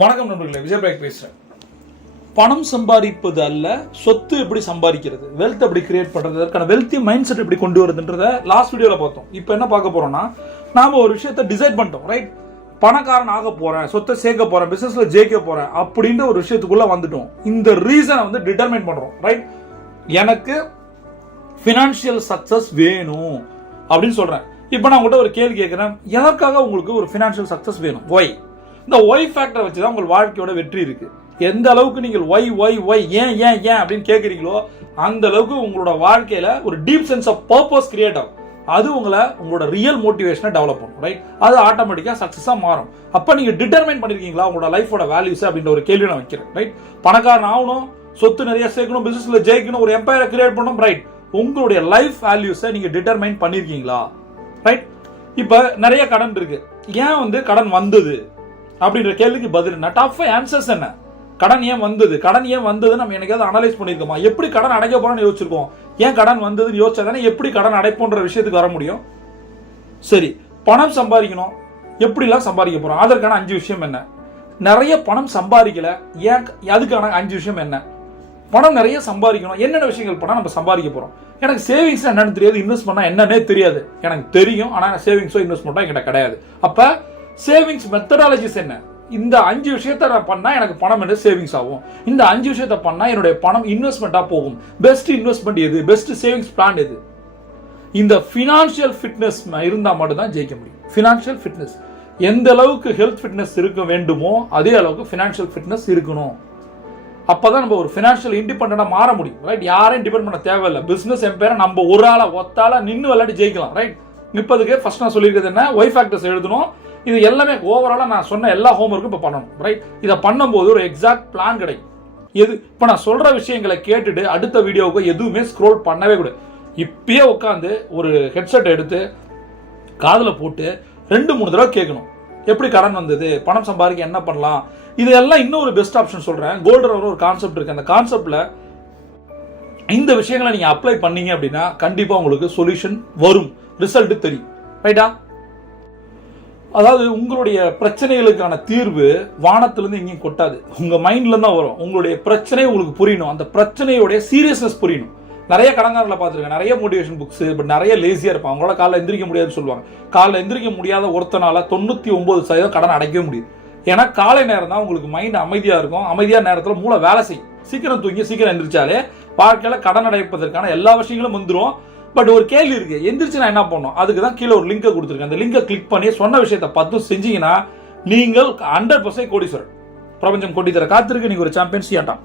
வணக்கம் நண்பர்களே, விஜய் பேசுறேன். பணம் சம்பாதிப்பது அல்ல, சொத்து எப்படி சம்பாதிக்கிறது, வெல்த் எப்படி கிரியேட் பண்றது, அதற்கான வெல்த்தி மைண்ட் செட் எப்படி கொண்டு வருதுன்றத லாஸ்ட் வீடியோல பார்த்தோம். இப்போ என்ன பார்க்க போறோம்னா, நாம ஒரு விஷயத்தை டிசைட் பண்ணிட்டோம், ரைட்? பணக்காரன் ஆக போறேன், சொத்தை சேர்க்க போறேன், பிசினஸ்ல ஜெயிக்க போறேன் அப்படின்ற ஒரு விஷயத்துக்குள்ள வந்துட்டோம். இந்த ரீசனை வந்து டிட்டர்மைன் பண்றோம், ரைட்? எனக்கு பினான்சியல் சக்சஸ் வேணும் அப்படின்னு சொல்றேன். இப்போ நான் உங்கள்கிட்ட ஒரு கேள்வி கேட்கிறேன், எதற்காக உங்களுக்கு ஒரு பினான்சியல் சக்சஸ் வேணும்? ஒய்? இந்த ஒய் ஃபேக்டரை வச்சு தான் உங்கள் வாழ்க்கையோட வெற்றி இருக்கு. எந்த அளவுக்கு நீங்கள் ஒய் ஒய் ஒய் ஏன் ஏன் ஏன் அப்படின்னு கேட்குறீங்களோ அந்த அளவுக்கு உங்களோட வாழ்க்கையில ஒரு deep sense of purpose create ஆகும். அது உங்களோட ரியல் மோட்டிவேஷனை டெவலப் பண்ணும், ரைட்? அது ஆட்டோமேட்டிக்கா சக்சஸா மாறும். அப்ப நீங்க டிட்டர்மைன் பண்ணிருக்கீங்களா உங்களோட லைஃபோட வேல்யூஸ் அப்படின்ற ஒரு கேள்வி நான் வைக்கிறேன், ரைட்? பணக்காரன் ஆகணும், சொத்து நிறைய சேர்க்கணும், பிசினஸ்ல ஜெயிக்கணும், ஒரு எம்பையரை கிரியேட் பண்ணணும், ரைட்? உங்களுடைய லைஃப் வேல்யூஸை நீங்க டிட்டர்மைன் பண்ணிருக்கீங்களா, ரைட்? இப்ப நிறைய கடன் இருக்கு, ஏன் வந்து கடன் வந்தது அப்படின்ற கேள்விக்கு பதில் என்ன? டஃப் ஆன்சர்ஸ் என்ன? கடன் ஏன் வந்தது, கடன் ஏன் வந்தது நம்ம என்னைக்காவது அனலைஸ் பண்ணிருக்கோமா? எப்படி கடன் அடைக்க போறோம்னு யோசிச்சிருக்கோம்? ஏன் கடன் வந்ததுன்னு யோசிச்சாதானே எப்படி கடன் அடைப்போன்ற விஷயத்துக்கு வர முடியும். சரி, பணம் சம்பாதிக்கணும், எப்படிலாம் சம்பாதிக்க போறோம், அதற்கான 5 விஷயம் என்ன? நிறைய பணம் சம்பாதிக்கல, ஏன், அதுக்கான 5 விஷயம் என்ன? பணம் நிறைய சம்பாதிக்கணும், என்னென்ன விஷயங்கள் பண்ணா நம்ம சம்பாதிக்க போறோம்? எனக்கு சேவிங்ஸ் என்னன்னு தெரியாது, இன்வெஸ்ட் பண்ணா என்னன்னே தெரியாது. எனக்கு தெரியும், ஆனா சேவிங்ஸோ இன்வெஸ்ட்மெண்ட்டோ என்கிட்ட கிடையாது. அப்ப சேவிங்ஸ் மெத்தடாலஜிஸ் என்ன? இந்த 5 விஷயத்தை நான் பண்ணா எனக்கு பணம் என்ன சேவிங்ஸ் ஆகும், இந்த 5 விஷயத்தை பண்ணா என்னுடைய பணம் இன்வெஸ்ட்மெண்டா போகும். பெஸ்ட் இன்வெஸ்ட்மெண்ட் எது, பெஸ்ட் சேவிங்ஸ் பிளான் எது? இந்த பினான்சியல் ஃபிட்னஸ் இருந்தா மட்டும் தான் ஜெயிக்க முடியும். பினான்சியல் ஃபிட்னஸ், எந்த அளவுக்கு ஹெல்த் ஃபிட்னஸ் இருக்க வேண்டுமோ அதே அளவுக்கு பினான்சியல் ஃபிட்னஸ் இருக்கணும். அப்பதான் நம்ம ஒரு பினான்சியல் இண்டிபெண்டா மாற முடியும், ரைட்? யாரையும் டிபெண்ட் பண்ண தேவையில்லை. பிசினஸ் எம்பையரை நம்ம ஒரு ஆளா ஒத்தாளா நின்று விளையாடி ஜெயிக்கலாம், ரைட்? இப்போதுக்கு ஃபர்ஸ்ட் நான் சொல்லியிருக்கிறது என்ன? ஒய் ஃபேக்டர்ஸ் எழுதணும். இது எல்லாமே ஓவராலா நான் சொன்ன எல்லா ஹோம்ஒர்க்கும் இப்போ பண்ணணும், ரைட்? இதை பண்ணும்போது ஒரு எக்ஸாக்ட் பிளான் கிடைக்கும். எது இப்போ நான் சொல்ற விஷயங்களை கேட்டுட்டு அடுத்த வீடியோவுக்கு எதுவுமே ஸ்க்ரோல் பண்ணவே கூடாது. இப்பயே உட்காந்து ஒரு ஹெட்செட் எடுத்து காதில் போட்டு 2-3 தடவை கேட்கணும். எப்படி கடன் வந்தது, பணம் சம்பாதிக்க என்ன பண்ணலாம், இதெல்லாம் இன்னொரு பெஸ்ட் ஆப்ஷன் சொல்றேன். கோல்டர் ஒரு கான்செப்ட் இருக்கு. அந்த கான்செப்ட்ல இந்த விஷயங்களை நீங்க அப்ளை பண்ணீங்க அப்படின்னா கண்டிப்பா உங்களுக்கு சொல்யூஷன் வரும், ரிசல்ட் தெரியும், ரைட்டா? அதாவது உங்களுடைய பிரச்சனைகளுக்கான தீர்வு வானத்திலிருந்து எங்கேயும் கொட்டாது, உங்க மைண்ட்ல தான் வரும். உங்களுடைய பிரச்சனை உங்களுக்கு புரியணும், அந்த பிரச்சனையோட சீரியஸ்னஸ் புரியணும். நிறைய கடன்காரங்களை பார்த்துருக்கேன், நிறைய மோட்டிவேஷன் புக்ஸ், பட் நிறைய லேசியா இருப்பாங்க. அவங்களால காலைல எந்திரிக்க முடியாதுன்னு சொல்லுவாங்க. காலைல எந்திரிக்க முடியாத ஒருத்தனால 99% கடன் அடைக்கவே முடியும். ஏன்னா காலை நேரம் தான் உங்களுக்கு மைண்ட் அமைதியா இருக்கும். அமைதியான நேரத்தில் மூளை வேலை செய்யும். சீக்கிரம் தூங்கி சீக்கிரம் எந்திரிச்சாலே வாழ்க்கையில கடன் அடைப்பதற்கான எல்லா விஷயங்களும் வந்துடும். பட் ஒரு கேள்வி இருக்கு, எந்திரிச்சு நான் என்ன பண்ணணும்? அதுக்கு தான் கீழே ஒரு லிங்கை கொடுத்துருக்கேன். அந்த லிங்கை கிளிக் பண்ணி சொன்ன விஷயத்தை பார்த்து செஞ்சீங்கன்னா நீங்கள் 100% கோடீஸ்வரன். பிரபஞ்சம் கொட்டி தர காத்திருக்கு. நீங்க ஒரு சாம்பியன். சியாட்டா.